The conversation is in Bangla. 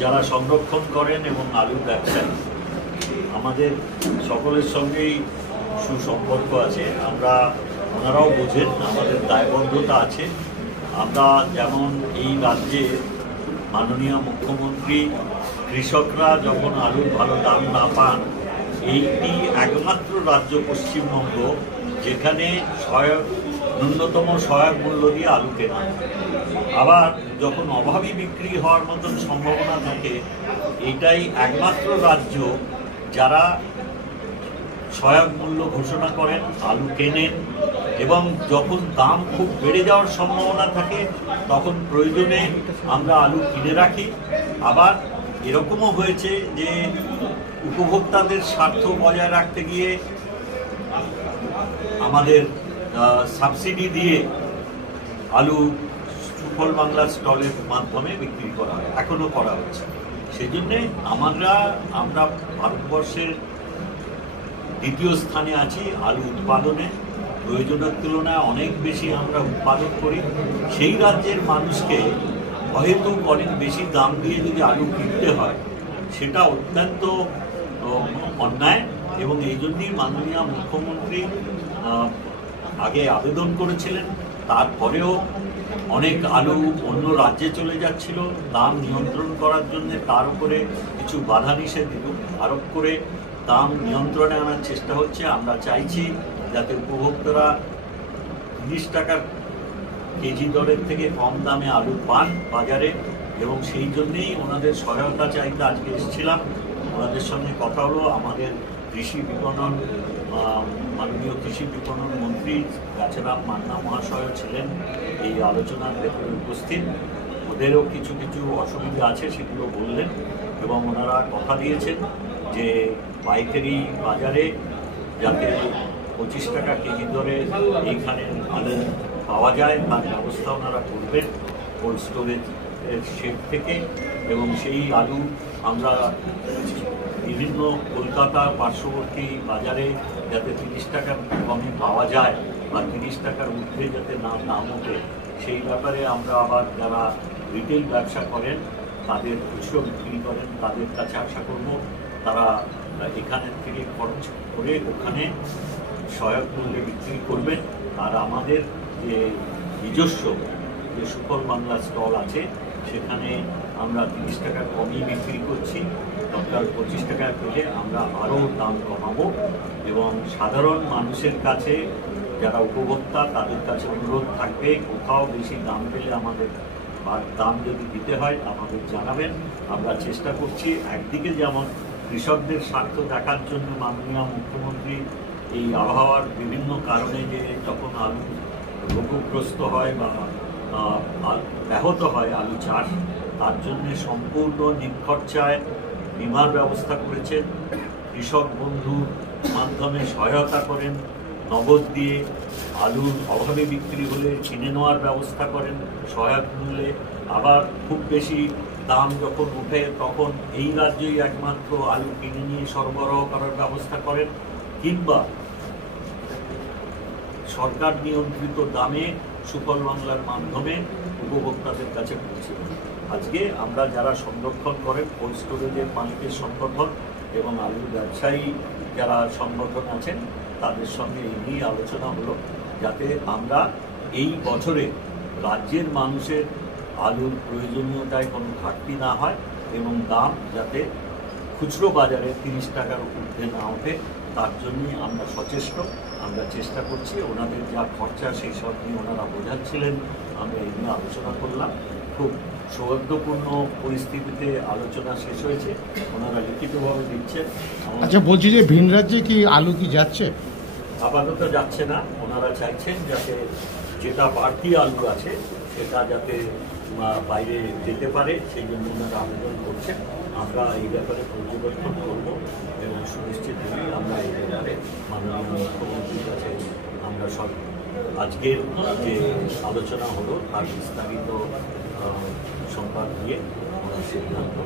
যারা সংরক্ষণ করেন এবং আলু ব্যবসায়ী, আমাদের সকলের সঙ্গেই সুসম্পর্ক আছে। আমরা ওনারাও বোঝেন আমাদের দায়বদ্ধতা আছে। আমরা যেমন এই রাজ্যে মাননীয় মুখ্যমন্ত্রী কৃষকরা যখন আলুর ভালো দাম না পান, এইটি একমাত্র রাজ্য পশ্চিমবঙ্গ যেখানে ন্যূনতম সহায়ক মূল্য দিয়ে আলু কেনা। আবার যখন অভাবী বিক্রি হওয়ার মতন সম্ভাবনা থাকে, এইটাই একমাত্র রাজ্য যারা সহায়ক মূল্য ঘোষণা করেন, আলু কেনেন, এবং যখন দাম খুব বেড়ে যাওয়ার সম্ভাবনা থাকে তখন প্রয়োজনে আমরা আলু কিনে রাখি। আবার এরকমও হয়েছে যে উপভোক্তাদের স্বার্থ বজায় রাখতে গিয়ে আমাদের সাবসিডি দিয়ে আলু সুফল বাংলা স্টলের মাধ্যমে বিক্রি করা হয়, এখনো করা হচ্ছে। সেই জন্যে আমরা ভারতবর্ষের দ্বিতীয় স্থানে আছি আলু উৎপাদনে। প্রয়োজনের তুলনায় অনেক বেশি আমরা উৎপাদন করি। সেই রাজ্যের মানুষকে হয়তো অনেক বেশি দাম দিয়ে যদি আলু কিনতে হয়, সেটা অত্যন্ত অন্যায়। এবং এই জন্যই মাননীয় মুখ্যমন্ত্রী আগে আবেদন করেছিলেন, তারপরেও অনেক আলু অন্য রাজ্যে চলে যাচ্ছিল। দাম নিয়ন্ত্রণ করার জন্য তার উপরে কিছু বাধা নিষেধ আরোপ করে দাম নিয়ন্ত্রণে আনার চেষ্টা হচ্ছে। আমরা চাইছি যাতে উপভোক্তারা 30 টাকার কেজি দরের থেকে কম দামে আলু পান বাজারে, এবং সেই জন্যেই ওনাদের সহায়তা চাইতে আজকে এসেছিলাম। ওনাদের সঙ্গে কথা হলো। আমাদের কৃষি বিপণন মাননীয় কৃষি বিপণন মন্ত্রী গাছেরাম মান্না মহাশয় ছিলেন এই আলোচনার ভেতরে উপস্থিত। ওদেরও কিছু কিছু অসুবিধা আছে, সেগুলো বললেন, এবং ওনারা কথা দিয়েছেন যে পাইকারি বাজারে যাতে 25 টাকা কেজি দরে এইখানে আলু পাওয়া যায় তার ব্যবস্থা ওনারা করবেন কোল্ড স্টোরেজ শেড থেকে। এবং সেই আলু আমরা বিভিন্ন কলকাতা পার্শ্ববর্তী বাজারে যাতে 30 টাকার কমে পাওয়া যায় বা 30 টাকার ঊর্ধ্বে যাতে নাম ওঠে, সেই ব্যাপারে আমরা আবার যারা রিটেল ব্যবসা করেন, তাদের খুচরো বিক্রি করেন, তাদের কাছে আশা করব তারা এখানের থেকে খরচ করে ওখানে সহায়ক মূল্যে বিক্রি করবেন। আর আমাদের যে নিজস্ব যে সুফল বাংলা স্টল আছে, সেখানে আমরা 30 টাকা কমই বিক্রি করছি। দরকার 25 টাকা পেলে আমরা আরও দাম কমাবো। এবং সাধারণ মানুষের কাছে যারা উপভোক্তা, তাদের কাছে অনুরোধ থাকবে, কোথাও বেশি দাম পেলে আমাদের দাম যদি দিতে হয় আমাদের জানাবেন। আমরা চেষ্টা করছি একদিকে যেমন কৃষকদের স্বার্থ দেখার জন্য মাননীয় মুখ্যমন্ত্রী এই আবহাওয়ার বিভিন্ন কারণে যে যখন আলু রোগগ্রস্ত হয় বা ব্যাহত হয় আলু চাষ, তার জন্যে সম্পূর্ণ নিখরচায় বিমার ব্যবস্থা করেছেন। কৃষক বন্ধুর মাধ্যমে সহায়তা করেন, নগদ দিয়ে আলুর অভাবে বিক্রি হলে কিনে নেওয়ার ব্যবস্থা করেন সহায়ক মূল্যে। আবার খুব বেশি দাম যখন উঠে তখন এই রাজ্যেই একমাত্র আলু কিনে নিয়ে সরবরাহ করার ব্যবস্থা করেন, কিংবা সরকার নিয়ন্ত্রিত দামে সুফল বাংলার মাধ্যমে উপভোক্তাদের কাছে পৌঁছে দেন। আজকে আমরা যারা সংরক্ষণ করেন, কোল্ড স্টোরেজের মালিকের সংগঠন এবং আলুর ব্যবসায়ী যারা সংগঠন আছেন, তাদের সঙ্গে এই নিয়ে আলোচনা হলো যাতে আমরা এই বছরে রাজ্যের মানুষের আলুর প্রয়োজনীয়তায় কোনো ঘাটতি না হয় এবং দাম যাতে খুচরো বাজারে 30 টাকার ঊর্ধ্বে না ওঠে, তার জন্যই আমরা সচেষ্ট। আমরা চেষ্টা করছি। ওনাদের যা খরচা সেই সব নিয়ে ওনারা বোঝাচ্ছিলেন, আমরা এই নিয়ে আলোচনা করলাম। খুব সৌহার্দ্যপূর্ণ পরিস্থিতিতে আলোচনা শেষ হয়েছে। ওনারা লিখিতভাবে দিচ্ছেন। আচ্ছা, বলছি যে ভিন রাজ্যে কি আলু কি যাচ্ছে? আপাতত যাচ্ছে না। ওনারা চাইছেন যাতে যেটা বাড়তি আলু আছে সেটা যাতে বাইরে যেতে পারে, সেই জন্য ওনারা আবেদন করছেন। আমরা এই ব্যাপারে পর্যবেক্ষণ করব এবং সুনিশ্চিত হয়ে আমরা এই ব্যাপারে মাননীয় মুখ্যমন্ত্রীর কাছে আমরা সব আজকের যে আলোচনা হলো তার বিস্তারিত সংবাদ দিয়ে আমরা সিদ্ধান্ত